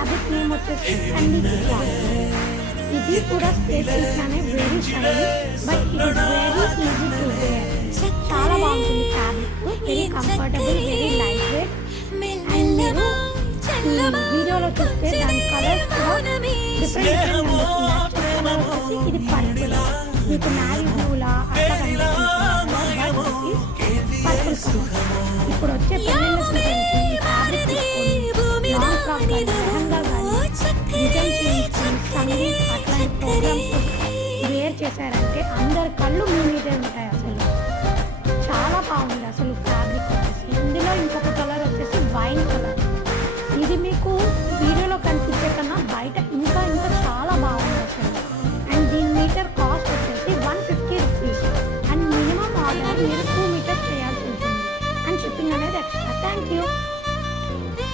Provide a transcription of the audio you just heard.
Fabric name వచ్చేసి Chandi cloth. ఇది కూడా స్పేస్ లానే very shiny, but it is very easy to wear. చాలా బాగుంటుంది fabric, very comfortable, very light weight. And మీరు వీడియోలో చూస్తే దాని కలర్స్ కూడా డిఫరెంట్ కలర్ వచ్చి ఇది పర్పుల్, మీకు మ్యారీ బ్లూలా అట్లా కనిపిస్తుంది. పర్పుల్ కలర్ ఇప్పుడు వచ్చే పెళ్ళిళ్ళ సీజన్కి ఈ ఫ్యాబ్రిక్ తీసుకొని లాంగ్ ఫ్రాక్ కానీ లెహంగా కానీ డిజైన్ చేయించుకొని సంగీత్ అట్లాంటి ప్రోగ్రామ్స్ వేర్ చేశారంటే అందరి కళ్ళు మీ మీదే ఉంటాయి. అసలు చాలా బాగుంది అసలు ఫ్యాబ్రిక్ వచ్చేసి. ఇందులో ఇంకొక కలర్